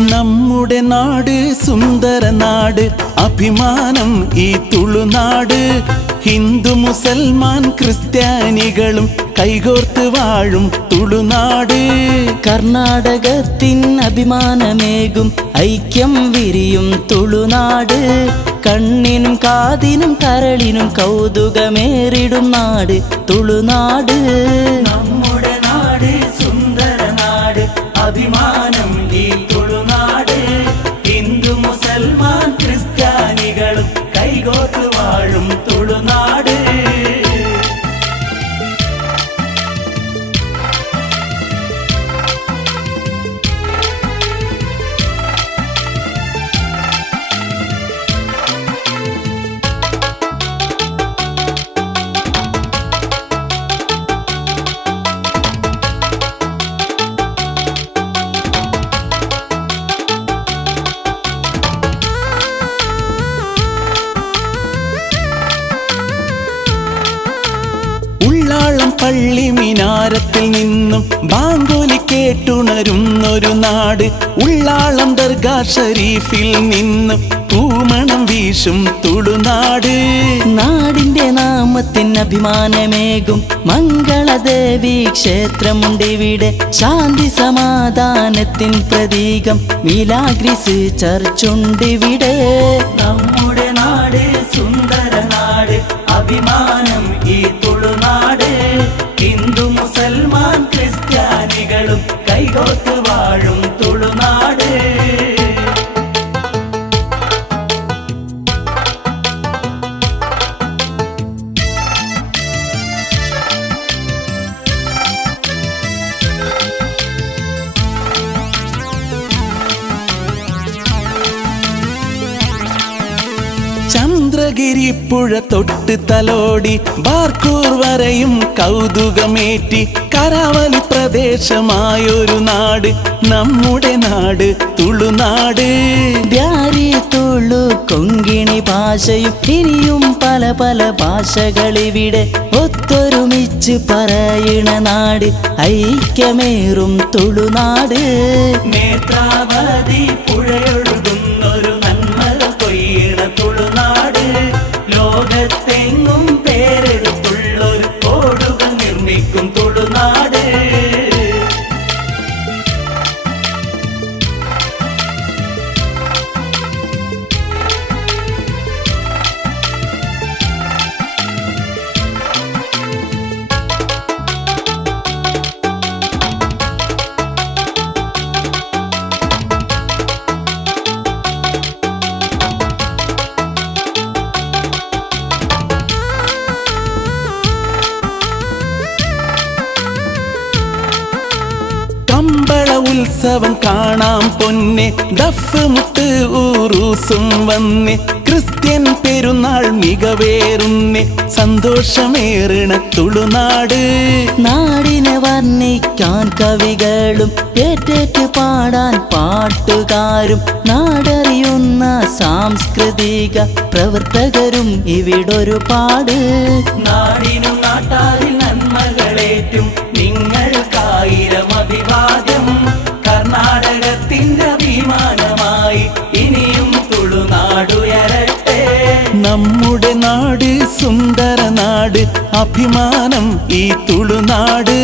നമ്മുടെ നാട് സുന്ദര നാട് അഭിമാനം ഈ തുളുനാട് ഹിന്ദു മുസൽമാൻ ക്രിസ്ത്യാനികളും കൈകോർത്ത് വാഴും തുളുനാട് കർണാടകത്തിൻ അഭിമാനമേകും ഐക്യം വിരിയും തുളുനാട് കണ്ണിനും കാതിനും കരളിനും കൗതുകമേറിടും നാട് തുളുനാട് നമ്മുടെ നാട് സുന്ദര നാട് അഭിമാനം ഈ തുളുനാട് ഹിന്ദു മുസൽമാൻ ക്രിസ്ത്യാനികളും കൈകോർത്ത് വാഴും തുളുനാട് പള്ളി മിനാരത്തിൽ നിന്നും ബാങ്കുലി കേട്ടുണരുന്നൊരു നാട് ഉള്ളാളം ദർഗാ ഷരീഫിൽ നിന്നും പൂമണം വീശും തുളുനാട് നാടിന്റെ നാമത്തിന് അഭിമാനമേകും മംഗളദേവി ക്ഷേത്രമുണ്ടിവിടെ ശാന്തി സമാധാനത്തിൻ പ്രതീകം മിലാഗ്രിസ് ചർച്ചുണ്ടിവിടെ നമ്മുടെ നാട് സുന്ദര നാട് അഭിമാനം ഈ തുളുനാട് ഹിന്ദു മുസൽമാൻ ക്രിസ്ത്യാനികളും കൈകോർത്ത് വാഴും തുളുനാട് ചന്ദ്രഗിരി പുഴ തൊട്ട് തലോടി ബാർക്കൂർ വരെയും കൗതുകമേറ്റി കരാവലി പ്രദേശമായൊരു നാട് നമ്മുടെ നാട് തുളുനാട് ദ്യാരി തുളു കൊങ്കിണി ഭാഷയും ഇനിയും പല പല ഭാഷകളിവിടെ ഒത്തൊരുമിച്ച് പറയണ നാട് ഐക്യമേറും തുളുനാട് നേത്രാവതി പുഴയൊഴുകുന്നൊരു നന്മകൾ കൊയ്യണ തുളുനാട് ലോകത്തെങ്ങും പേരെടുത്തുള്ളൊരു കോടുകൾ നിർമ്മിക്കും തുളുനാട് കമ്പള ഉത്സവം കാണാം പൊന്നെ ദഫ് മുട്ട് ഊറൂസും വന്നെ ക്രിസ്ത്യൻ പെരുന്നാൾ മികവേറുന്നേ സന്തോഷമേറിണ തുളുനാട് നാടിനെ വർണ്ണിക്കാൻ കവികളും ഏറ്റേറ്റ് പാടാൻ പാട്ടുകാരും നാടറിയുന്ന സാംസ്കൃതിക പ്രവർത്തകരും ഇവിടൊരുപാട് നാടിനും നാട്ടാരിൽ നന്മകളേറ്റും നിങ്ങൾക്കായിരം അഭിവാദ്യം കർണാടകത്തിന്റെ അഭിമാനമായി ഇനിയും തുളുനാടുയരട്ടെ നമ്മുടെ നാട് സുന്ദര നാട് അഭിമാനം ഈ തുളുനാട്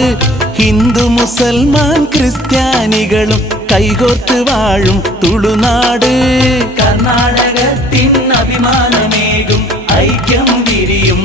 ഹിന്ദു മുസൽമാൻ ക്രിസ്ത്യാനികളും കൈകോർത്ത് വാഴും തുളുനാട് കർണാടകത്തിൻ അഭിമാനമേകും ഐക്യം വിരിയും